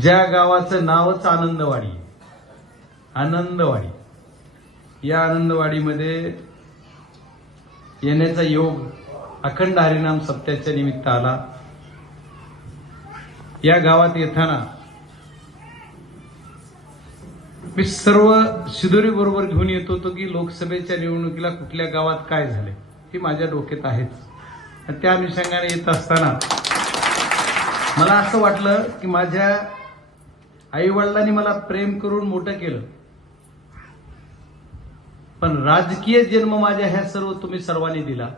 ज्या गावाचं नावच आनंदवाडी. आनंदवाडी. या आनंदवाडीमध्ये येण्याचा योग अखंड हरिनाम सप्त्याच्या निमित्त आला. या गावात येताना मी सर्व शिदोरी बरोबर घेऊन येत होतो की लोकसभेच्या निवडणुकीला कुठल्या गावात काय झाले हे माझ्या डोक्यात आहेच. त्या अनुषंगाने येत असताना मला असं वाटलं की माझ्या आई वडिलांनी मला प्रेम करून मोठं केलं. पण राजकीय जन्म माझ्या ह्या सर्व तुम्ही सर्वांनी दिला.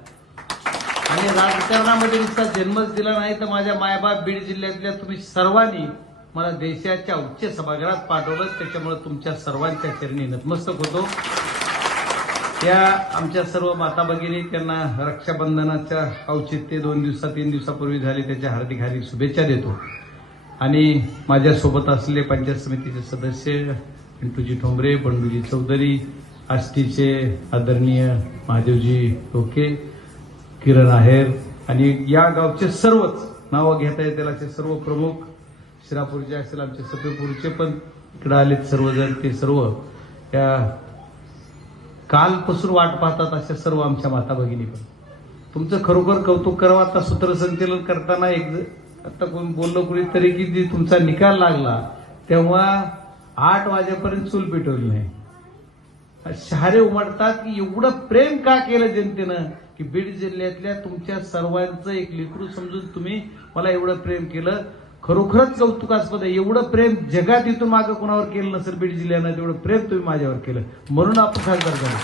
आणि राजकारणामध्ये नुसता जन्मच दिला नाही तर माझ्या मायबाप बीड जिल्ह्यातल्या तुम्ही सर्वांनी मला देशाच्या उच्च सभागृहात पाठवलं त्याच्यामुळे तुमच्या सर्वांच्या चरणी नतमस्तक होतो. त्या आमच्या सर्व माता भगिनी त्यांना रक्षाबंधनाच्या औचित्य दोन दिवसा तीन दिवसापूर्वी झाले त्याच्या हार्दिक हार्दिक शुभेच्छा देतो. आणि माझ्यासोबत असलेले पंचायत समितीचे सदस्य पिंटूजी ठोंबरे बंडूजी चौधरी आष्टीचे आदरणीय महादेवजी टोके किरण आहेर आणि या गावचे सर्वच नावं घेता येतील असे सर्व प्रमुख शिरापूरचे असेल आमचे सफेपूरचे पण इकडे आलेत सर्वजण ते सर्व. या कालपासून वाट पाहतात अशा सर्व आमच्या माता भगिनी पण तुमचं खरोखर कौतुक करावं आता सूत्रसंचलन करताना एक आता कोण बोललो कुणीतरी की जे तुमचा निकाल लागला तेव्हा आठ वाजेपर्यंत चूल पेटवली नाही. शहारे उमटतात की एवढं प्रेम का केलं जनतेनं की बीड जिल्ह्यातल्या तुमच्या सर्वांचं एक लेकरू समजून तुम्ही मला एवढं प्रेम केलं खरोखरच कौतुकास्पद आहे. एवढं प्रेम जगात इथून मागं कोणावर केलं नसेल बीड जिल्ह्यानं तेवढं प्रेम तुम्ही माझ्यावर केलं. म्हणून आपण खासदार झालो.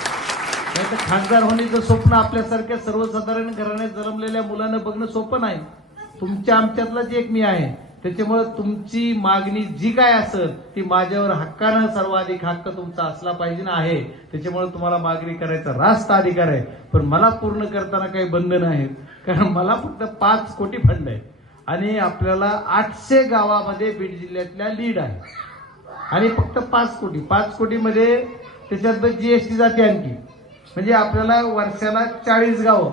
नाही तर खासदार होण्याचं स्वप्न आपल्यासारख्या सर्वसाधारण घराण्यात जन्मलेल्या मुलांना बघणं सोपं नाही. तुमच्या आमच्यातलाच एक मी आहे त्याच्यामुळे तुमची मागणी जी काय असेल ती माझ्यावर हक्कानं सर्वाधिक हक्क तुमचा असला पाहिजे ना आहे. त्याच्यामुळे तुम्हाला मागणी करायचा रास्त अधिकार आहे. पण मला पूर्ण करताना काही बंधन आहेत. कारण मला फक्त पाच कोटी फंड आहे आणि आपल्याला आठशे गावामध्ये बीड जिल्ह्यातल्या लीड आहे. आणि फक्त पाच कोटी. पाच कोटीमध्ये त्याच्यात जीएसटी जाते आणखी. म्हणजे आपल्याला वर्षाला चाळीस गावं.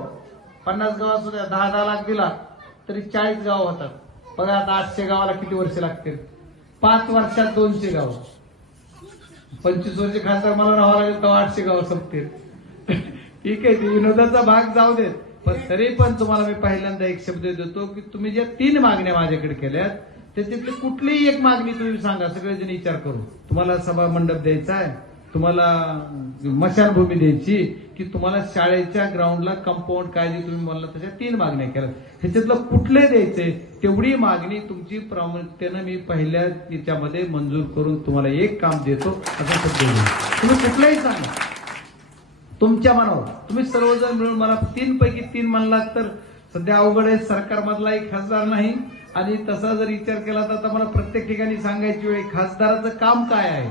पन्नास गावात सुद्धा दहा दहा लाख दिला तरी चाळीस गावं होतात. बघा आता आठशे गावाला किती वर्ष लागतील. पाच वर्षात दोनशे गावं. पंचवीस वर्ष खासदार मला राहावं लागेल तेव्हा आठशे गावं संपतील. ठीक आहे ते विनोदाचा भाग जाऊ देत. पण तरी पण तुम्हाला मी पहिल्यांदा एक शब्द देतो की तुम्ही ज्या तीन मागण्या माझ्याकडे केल्यात त्याच्यातली कुठलीही एक मागणी तुम्ही सांगा सगळेजण विचार करू. तुम्हाला सभा मंडप द्यायचा आहे तुम्हाला मशानभूमी द्यायची की तुम्हाला शाळेच्या ग्राउंडला कंपाऊंड काय जे तुम्ही म्हणला तशा तीन मागण्या केल्या ह्याच्यातलं कुठले द्यायचे तेवढी मागणी तुमची प्रामुख्यानं मी पहिल्या याच्यामध्ये मंजूर करून तुम्हाला एक काम देतो असं शब्द तुम्ही कुठलंही सांगा. तुमच्या मनावर. तुम्ही सर्वजण मिळून मला तीन पैकी तीन म्हणलात तर सध्या अवघड आहे. सरकारमधलाही खासदार नाही. आणि तसा जर विचार केला तर आता मला प्रत्येक ठिकाणी सांगायची वेळ खासदाराचं काम काय आहे?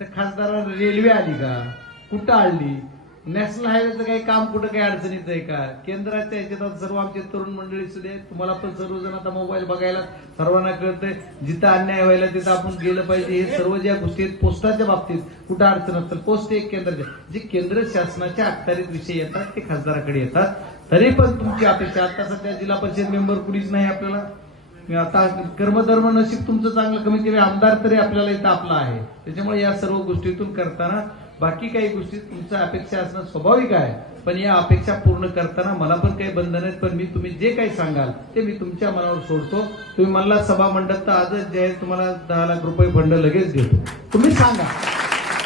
तर खासदाराला रेल्वे आली का? कुठं आणली नॅशनल हायवेचं काही काम कुठं काही अडचणीत आहे का? केंद्राच्या ह्याच्यात सर्व आमचे तरुण मंडळी सुद्धा आहेत. तुम्हाला पण सर्वजण आता मोबाईल बघायला सर्वांना कळतंय. जिथं अन्याय व्हायला तिथं आपण गेलं पाहिजे. हे सर्व ज्या गोष्टी आहेत पोस्टाच्या बाबतीत कुठं अडचण असतात पोस्ट एक केंद्राच्या जे केंद्र शासनाच्या अखत्यारीत विषय येतात ते खासदाराकडे येतात. तरी पण तुमची अपेक्षा. आता सध्या जिल्हा परिषद मेंबर कुणीच नाही आपल्याला. आता कर्मधर्म नशीब तुमचं चांगलं कमी केलं. आमदार तरी आपल्याला इथं आपला आहे. त्याच्यामुळे या सर्व गोष्टीतून करताना बाकी काही गोष्टी तुमच्या अपेक्षा असणं स्वाभाविक आहे. पण या अपेक्षा पूर्ण करताना मला पण काही बंधन आहेत पण मी तुम्ही जे काही सांगाल ते मी तुमच्या मनावर सोडतो. तुम्ही मला सभा मंडप तर आजच जे आहे तुम्हाला दहा लाख रुपये फंड लगेच देतो. तुम्ही सांगा.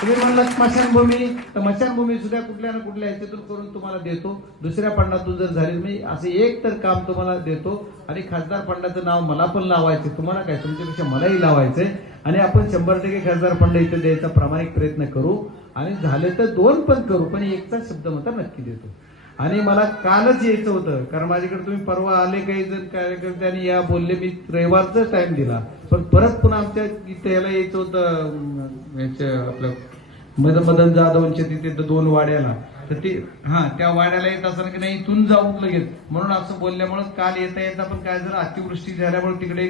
तुम्ही म्हणलं स्मशानभूमी तर स्मशानभूमी सुद्धा कुठल्या ना कुठल्या याच्यातून करून तुम्हाला देतो. दुसऱ्या फंडातून जर झाली मी असे एक तर काम तुम्हाला देतो. आणि खासदार फंडाचं नाव मला पण लावायचं तुम्हाला काय तुमच्यापेक्षा मलाही लावायचंय. आणि आपण शंभर टक्के खासदार फंड इथे द्यायचा प्रामाणिक प्रयत्न करू. आणि झाले तर दोन पण करू पण एकचा शब्द मात्र नक्की देतो. आणि मला कालच यायचं होतं कारण माझ्याकडे तुम्ही परवा आले काही जण कार्यकर्त्याने या बोलले मी रविवारचा टाइम दिला. पण परत पुन्हा आमच्या इथे याला यायचं होतं याच्या आपलं मदन मदन जाधवच्या तिथे दोन वाड्याला. तर ते हा त्या वाड्याला येत असताना की नाही इथून जाऊ लगेच म्हणून असं बोलल्यामुळे काल येता येता पण काय झालं अतिवृष्टी झाल्यामुळे तिकडे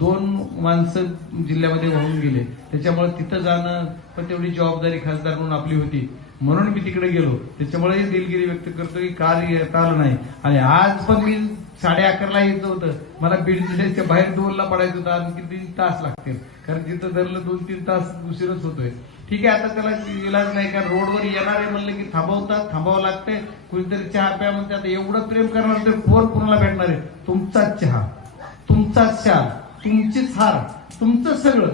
दोन माणसं जिल्ह्यामध्ये वाहून गेले. त्याच्यामुळे तिथं जाणं पण तेवढी जबाबदारी खासदार म्हणून आपली होती. म्हणून मी तिकडे गेलो. त्याच्यामुळे दिलगिरी व्यक्त करतो की काल येता आलं नाही. आणि आज पण मी साडे अकराला यायचं होतं. मला बीड बाहेर दोनला पडायचं होतं. आणखी तीन तास लागतील? कारण तिथं धरलं दोन तीन तास उशीरच होतोय. ठीक आहे आता त्याला इलाज नाही कारण रोडवर येणारे म्हणले की थांबवतात थांबावं लागतंय. कुणीतरी चहा प्या म्हणते. आता एवढं प्रेम करणार तर फोन कोणाला भेटणार आहे? तुमचाच चहा तुमचाच चहा तुमचीच हार तुमचं सगळं.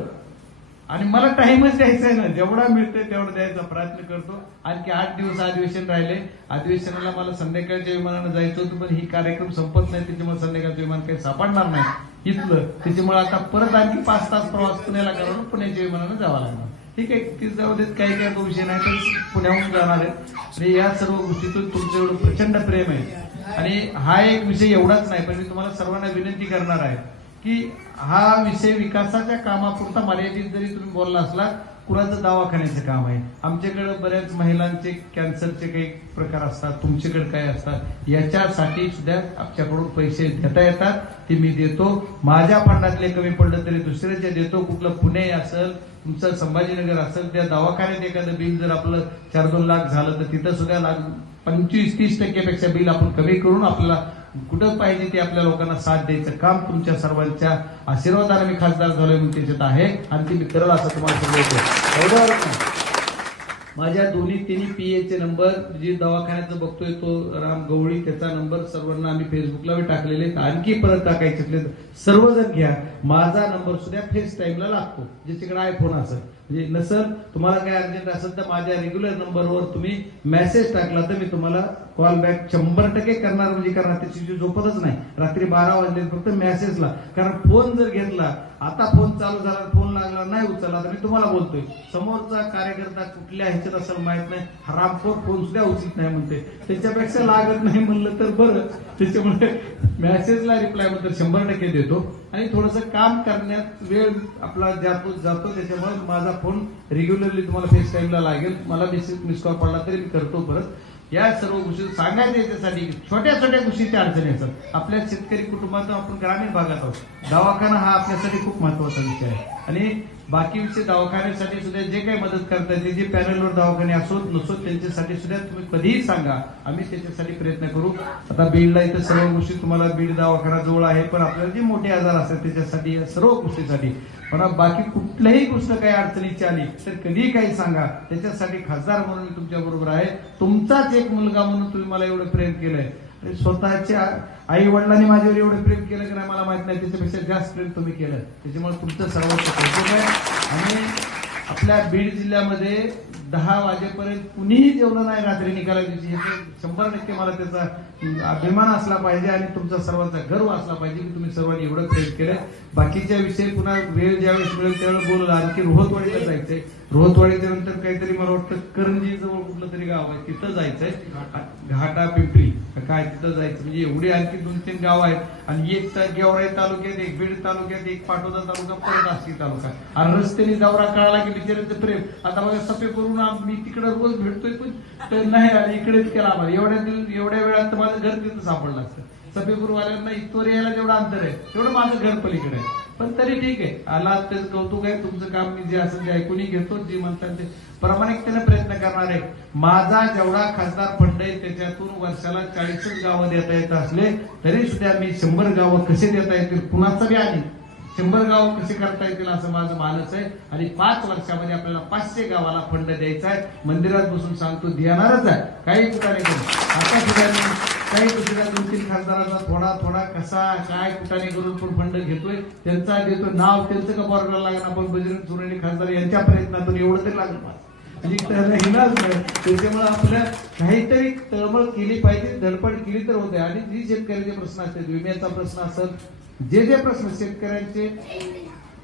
आणि मला टाइमच द्यायचा आहे ना. जेवढा मिळतोय तेवढा द्यायचा प्रयत्न करतो. आणखी आठ दिवस अधिवेशन राहिले. अधिवेशनाला मला संध्याकाळच्या विमानानं जायचं होतं पण ही कार्यक्रम संपत नाही. त्याच्यामुळे संध्याकाळचं विमान काही सापडणार नाही. इथलं. त्याच्यामुळे आता परत आणखी पाच तास प्रवास पुण्याला करून पुण्याच्या विमानानं जावं लागणार. ठीक आहे. ती जाऊ देत काही काही विषय नाही तर पुण्याहून जाणार आहे. या सर्व गोष्टीतून तुमचं एवढं प्रचंड प्रेम आहे. आणि हा एक विषय एवढाच नाही पण मी तुम्हाला सर्वांना विनंती करणार आहे. की हा विषय विकासाच्या कामापुरता मर्यादित जरी तुम्ही बोलला असला कुणाचं दवाखान्याचं काम आहे? आमच्याकडे बऱ्याच महिलांचे कॅन्सरचे काही प्रकार असतात तुमच्याकडे काय असतात? याच्यासाठी सुद्धा आमच्याकडून पैसे देता येतात ते मी देतो. माझ्या फंडातले कमी पडलं तरी दुसऱ्याचे देतो. कुठलं पुणे असेल तुमचं संभाजीनगर असेल त्या दवाखान्यात एखादं बिल जर आपलं चार दोन लाख झालं तर तिथं सुद्धा लाख पंचवीस तीस टक्क्यापेक्षा बिल आपण कमी करून आपल्याला कुठं पाहिजे ते आपल्या लोकांना साथ द्यायचं काम तुमच्या सर्वांच्या आशीर्वादाने मी खासदार झालोय म्हणून त्याच्यात आहे. आणि ते मी करल असं तुम्हाला सांगितलं माझ्या दोन्ही तिन्ही पीएचे नंबर जे दवाखान्याचं बघतोय तो राम गवळी त्याचा नंबर सर्वांना आम्ही फेसबुकला बी टाकलेले आणखी परत टाकायचे सर्वजण घ्या. माझा नंबर सुद्धा फेस टाईमला लागतो. जे तिकडे आयफोन असं म्हणजे नसर तुम्हाला काय अर्जंट असेल तर माझ्या रेग्युलर नंबरवर तुम्ही मेसेज टाकला तर मी तुम्हाला कॉल बॅक शंभर टक्के करणार म्हणजे कारण त्याची झोपतच नाही. रात्री बारा वाजले फक्त मेसेजला कारण फोन जर घेतला आता फोन चालू झाला फोन लागला नाही उचलला तर मी तुम्हाला बोलतोय. समोरचा कार्यकर्ता कुठल्या ह्याच्यात असं माहीत नाही हरामखोर फोन सुद्धा उचित नाही म्हणते त्याच्यापेक्षा लागत नाही म्हणलं तर बरं. त्याच्यामुळे मेसेजला रिप्लायबद्दल शंभर टक्के देतो. आणि थोडस काम करण्यात वेळ आपला जातो जातो त्याच्यामुळे माझा फोन रेग्युलरली तुम्हाला फेस टाईमला लागेल. मला मेसेज मिस कॉल पडला तरी मी करतो परत. या सर्व गोष्टी सांगायच्या याच्यासाठी छोट्या छोट्या गोष्टी त्या अडचणी असतात. आपल्या शेतकरी कुटुंबात आपण ग्रामीण भागात आहोत. दवाखाना हा आपल्यासाठी खूप महत्त्वाचा विषय आहे. आणि बाकीचे दवाखान्यासाठी सुद्धा जे काही मदत करतात येते जे पॅनलवर दवाखाने असोत नसोत त्यांच्यासाठी सुद्धा तुम्ही कधीही सांगा. आम्ही त्याच्यासाठी प्रयत्न करू. आता बीडला इथं सर्व गोष्टी तुम्हाला बीड दवाखाना जवळ आहे पण आपल्याला जे मोठे आजार असतात त्याच्यासाठी या सर्व गोष्टीसाठी. पण बाकी कुठल्याही गोष्ट काही अडचणीची आली तर कधीही काही सांगा. त्याच्यासाठी खासदार म्हणून मी तुमच्या बरोबर आहे. तुमचाच एक मुलगा म्हणून तुम्ही मला एवढं प्रेम केलंय. स्वतःच्या आई वडिलांनी माझ्यावर एवढं प्रेम केलं की नाही मला माहीत नाही त्याच्यापेक्षा जास्त प्रेम तुम्ही केलं. त्याच्यामुळे तुमचं सर्वोच्च कौतुक आहे. आणि आपल्या बीड जिल्ह्यामध्ये दहा वाजेपर्यंत कुणीही जेवलं नाही रात्री निघाला दिवशी शंभर टक्के मला त्याचा अभिमान असला पाहिजे आणि तुमचा सर्वांचा गर्व असला पाहिजे की तुम्ही सर्वांनी एवढं प्रेम केलं. बाकीच्या विषयी पुन्हा वेळ ज्यावेळेस मिळेल त्यावेळेस बोलला आणखी रोहतवाडीला जायचंय. रोहतवाडीच्या नंतर काहीतरी मला वाटतं करंजी जवळ कुठलं तरी गाव आहे तिथं जायचंय. म्हणजे घाटा पिंपरी. काय तिथं जायचं? म्हणजे एवढी आणखी दोन तीन गाव आहेत. आणि एक तर गेवराई तालुक्यात एक बीड तालुक्यात एक पाटोदा तालुका परत आष्टी तालुका. आणि रस्त्याने दौरा कळाला की बिचाऱ्यांचं प्रेम. आता बघा सफे करून मी तिकडे रोज भेटतोय पण तर नाही आले इकडेच केला आम्हाला. एवढ्या एवढ्या वेळात तर माझं घर तिथं सापडलं असतं. सफेपूरवाल्यांना इथवर यायला जेवढं अंतर आहे तेवढं माझं घर पलीकडे आहे. पण तरी ठीक आहे. आला तेच कौतुक आहे. तुमचं काम मी जे असं जे ऐकूनही घेतो. जे म्हणतात ते. प्रामाणिकतेने प्रयत्न करणार आहे. माझा जेवढा खासदार फंड आहे त्याच्यातून वर्षाला चाळीसच गावं देता येत असले तरी सुद्धा मी शंभर गावं कसे देता येतील? कुणाचं बी आणि. शंभर गाव कसे करता येतील असं माझं मानस आहे. आणि पाच वर्षामध्ये आपल्याला पाचशे गावाला फंड द्यायचा आहे. मंदिरात बसून सांगतो देणारच आहे. काही कुठाने आता सुद्धा काही दुसऱ्या दोन तीन थोडा थोडा कसा काय कुठाने करून पण फंड घेतोय त्यांचा देतो नाव त्यांचं का बरोबर लागणार आपण बजरंग सोनेरी खासदार यांच्या प्रयत्नातून एवढं तरी लागलं म्हणजे त्याला हिनाच नाही त्याच्यामुळे आपल्या काहीतरी तळमळ केली पाहिजे धडपड केली तर होते. आणि जी शेतकऱ्याचे प्रश्न असतात विम्याचा प्रश्न असत जे जे प्रश्न शेतकऱ्यांचे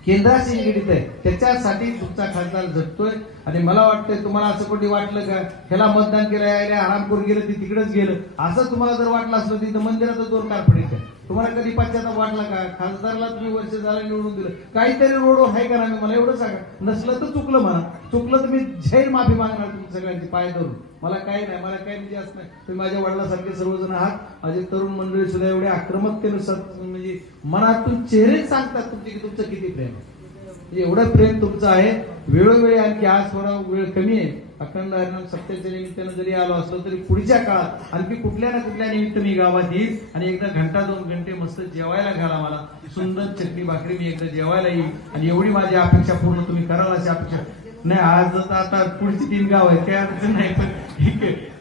केंद्राशी निगडीत आहे. त्याच्यासाठी तुमचा खासदार झटतोय आणि मला वाटतंय तुम्हाला असं कोणी वाटलं का ह्याला मतदान केलं यायला आरामपूर गेलं ते तिकडेच गेलं. असं तुम्हाला जर वाटलं असलं तिथं मंदिरात दोन कारपडीच्या तुम्हाला कधी पश्चाताप वाटला का? खासदारला तुम्ही वर्ष झालं निवडून दिलं. काहीतरी रोडवर आहे का नाही? मला एवढं सांगा. नसलं तर चुकलं म्हणा. चुकलं तर मी जाहीर माफी मागणार तुम्ही सगळ्यांची पाय धरून. मला काही नाही मला काही म्हणजे असं नाही. तुम्ही माझ्या वडिलासारखे सर्वजण आहात. माझे तरुण मंडळी सुद्धा एवढे आक्रमकतेने म्हणजे मनातून चेहरे सांगतात तुमचे की तुमचं किती प्रेम आहे. म्हणजे एवढं प्रेम तुमचं आहे. वेळोवेळी आणखी आज थोडा वेळ कमी आहे. अखंड सत्तेच्या निमित्तानं जरी आलो असलो तरी पुढच्या काळात आणखी कुठल्या ना कुठल्या निमित्त मी गावात येईल आणि एकदा घंटा दोन घंटे मस्त जेवायला घाला मला. सुंदर चटणी भाकरी मी एकदा जेवायला येईल आणि एवढी माझी अपेक्षा पूर्ण तुम्ही कराल अशी अपेक्षा. नाही आज आता पुढची तीन गाव आहे ते आज नाही पण